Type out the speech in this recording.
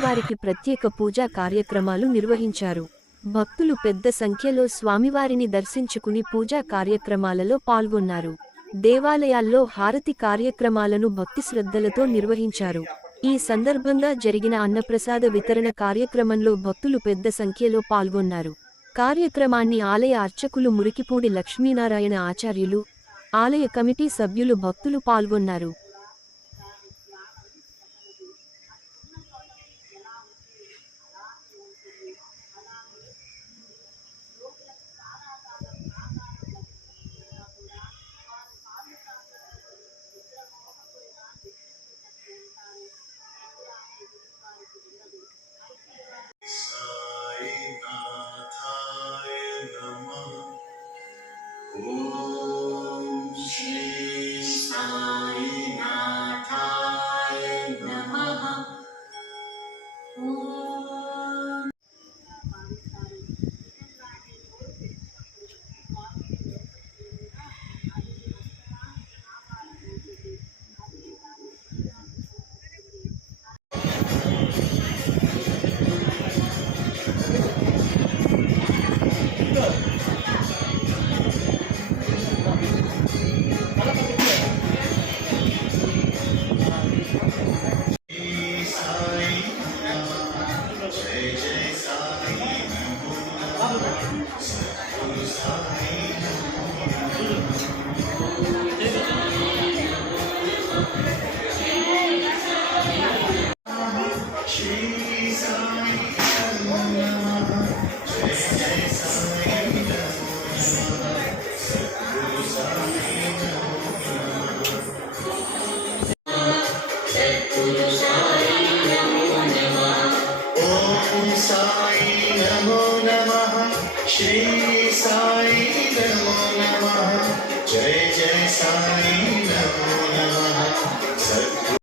స్వామివారికి ప్రత్యేక పూజా కార్యక్రమాలు నిర్వహించారు. భక్తులు పెద్ద సంఖ్యలో స్వామివారిని దర్శించుకుని పూజా కార్యక్రమాలలో పాల్గొన్నారు. దేవాలయాల్లో హారతి కార్యక్రమాలను భక్తిశ్రద్ధలతో నిర్వహించారు. ఈ సందర్భంగా జరిగిన అన్నప్రసాద వితరణ కార్యక్రమంలో భక్తులు పెద్ద సంఖ్యలో పాల్గొన్నారు. కార్యక్రమాన్ని ఆలయ అర్చకులు మురికిపూడి లక్ష్మీనారాయణ ఆచార్యులు, ఆలయ కమిటీ సభ్యులు, భక్తులు పాల్గొన్నారు. Sai Namo Namaha Shri Sai Namo